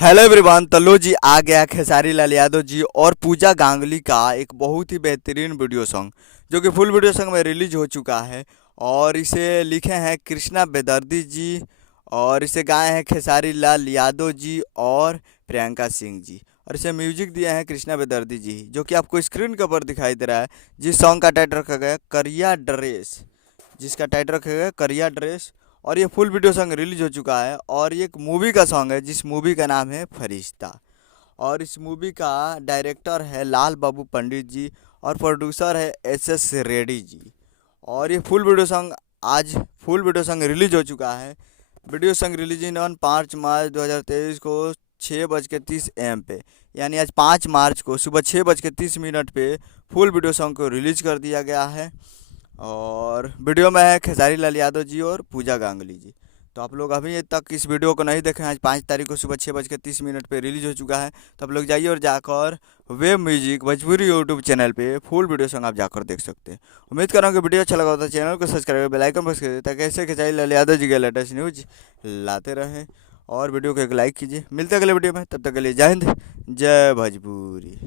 Hello everyone. तो लो जी आ गया खेसारी लाल यादव जी और पूजा गांगुली का एक बहुत ही बेहतरीन वीडियो सॉन्ग जो कि फुल वीडियो सॉन्ग में रिलीज हो चुका है। और इसे लिखे हैं कृष्णा बेदर्दी जी और इसे गाए हैं खेसारी लाल यादव जी और प्रियंका सिंह जी। और इसे म्यूजिक दिए हैं कृष्णा बेदर्दी जी, जो कि आपको स्क्रीन के ऊपर दिखाई दे रहा है। जिस सॉन्ग का टाइटल रखा गया है करिया ड्रेस, जिसका टाइटल रखा गया है करिया ड्रेस। और ये फुल वीडियो सॉन्ग रिलीज हो चुका है और ये एक मूवी का सॉन्ग है जिस मूवी का नाम है फरिश्ता। और इस मूवी का डायरेक्टर है लाल बाबू पंडित जी और प्रोड्यूसर है एस रेड्डी जी। और ये फुल वीडियो सॉन्ग रिलीज हो चुका है। Video song release in on 5 मार्च 2023 को 6:30 AM पे, यानी आज 5 मार्च को सुबह 6:30 पे फुल वीडियो सॉन्ग को रिलीज कर दिया गया है। और वीडियो में है खेसारी लाल यादव जी और पूजा गांगुली जी। तो आप लोग अभी तक इस वीडियो को नहीं देखे हैं, आज 5 तारीख को सुबह 6:30 पे रिलीज हो चुका है। तो आप लोग जाइए और जाकर web music Bhojpuri YouTube channel पे फुल वीडियो सॉन्ग आप जाकर देख सकते हैं। उम्मीद कर रहा हूँ कि वीडियो अच्छा लगा होता है। चैनल को सब्सक्राइब बेल आइकन प्रेस करिए ताकि ऐसे खेसारी लाल यादव जी के लेटेस्ट न्यूज लाते रहें। और वीडियो को एक लाइक कीजिए। मिलते हैं अगले वीडियो में, तब तक के लिए जय हिंद जय भोजपुरी।